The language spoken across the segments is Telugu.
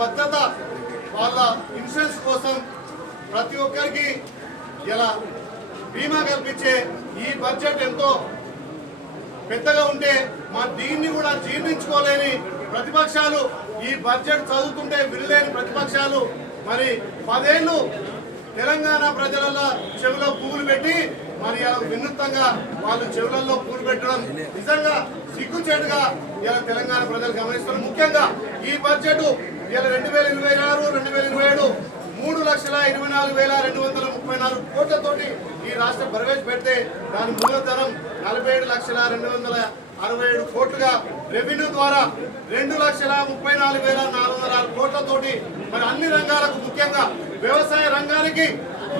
భద్రత వాళ్ళ ఇన్సూరెన్స్ కోసం ప్రతి ఒక్కరికి ఇలా బీమా కల్పించే ఈ బడ్జెట్ ఎంతో పెద్దగా ఉంటే దీన్ని కూడా జీర్ణించుకోలేని ప్రతిపక్షాలు ఈ బడ్జెట్ చదువుతుంటే వినలేని ప్రతిపక్షాలు మరి 10 ఏళ్ళు తెలంగాణ ప్రజల చెవిలో పువ్వులు పెట్టి మరి వినూత్నంగా వాళ్ళు చెవులలో పూలు పెట్టడం నిజంగా సిగ్గుచేటుగా ఇలా తెలంగాణ ప్రజలు గమనిస్తున్నారు. ముఖ్యంగా ఈ బడ్జెట్ ఇలా 2026-2027 3,24,234 కోట్లతోటి ఈ రాష్ట్రం ప్రవేశపెడితే దాని మూలధనం 47,267 కోట్లుగా రెవెన్యూ ద్వారా 2,34,406 కోట్లతోటి మరి అన్ని రంగాలకు ముఖ్యంగా వ్యవసాయ రంగానికి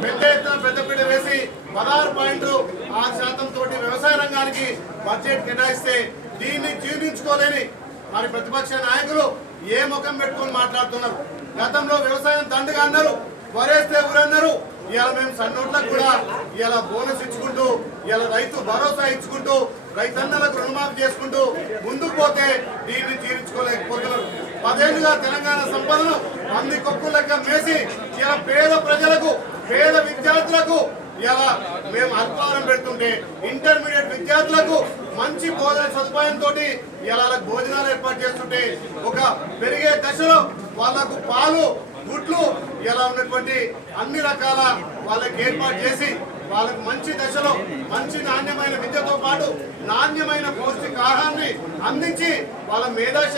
పెద్ద ఎత్తున పెద్దపీట వేసి 16.6% తోటి వ్యవసాయ రంగానికి బడ్జెట్ కేటాయిస్తే దీన్ని జీర్ణించుకోలేని మరి ప్రతిపక్ష నాయకులు ఏ ముఖం పెట్టుకొని మాట్లాడుతున్నారు. గతంలో వ్యవసాయం దండగా అన్నారు, వరేస్తే ఊరన్నారు. ఇలా మేము సన్నోట్లకు కూడా ఇలా బోనస్ ఇచ్చుకుంటూ ఇలా రైతు భరోసా ఇచ్చుకుంటూ రైతన్నలకు రుణమాఫీ చేసుకుంటూ ముందుకు పోతే దీన్ని జీర్ణించుకోలేకపోతున్నారు. 10 ఏళ్లుగా తెలంగాణ సంపదను మంది కొక్కు లెక్క మేసి ఇలా పేద ప్రజలకు పేద విద్యార్థులకు ఇలా మేము అల్పాహారం పెడుతుంటే ఇంటర్మీడియట్ విద్యార్థులకు మంచి భోజన సదుపాయంతో ఇలా భోజనాలు ఏర్పాటు చేస్తుంటే ఒక పెరిగే దశలో వాళ్లకు పాలు గుడ్లు ఇలా ఉన్నటువంటి అన్ని రకాల వాళ్ళకి ఏర్పాటు చేసి వాళ్ళకు మంచి దశలో మంచి నాణ్యమైన విద్యతో పాటు నాణ్యమైన పౌష్టికాహారాన్ని అందించి వాళ్ళ మేధా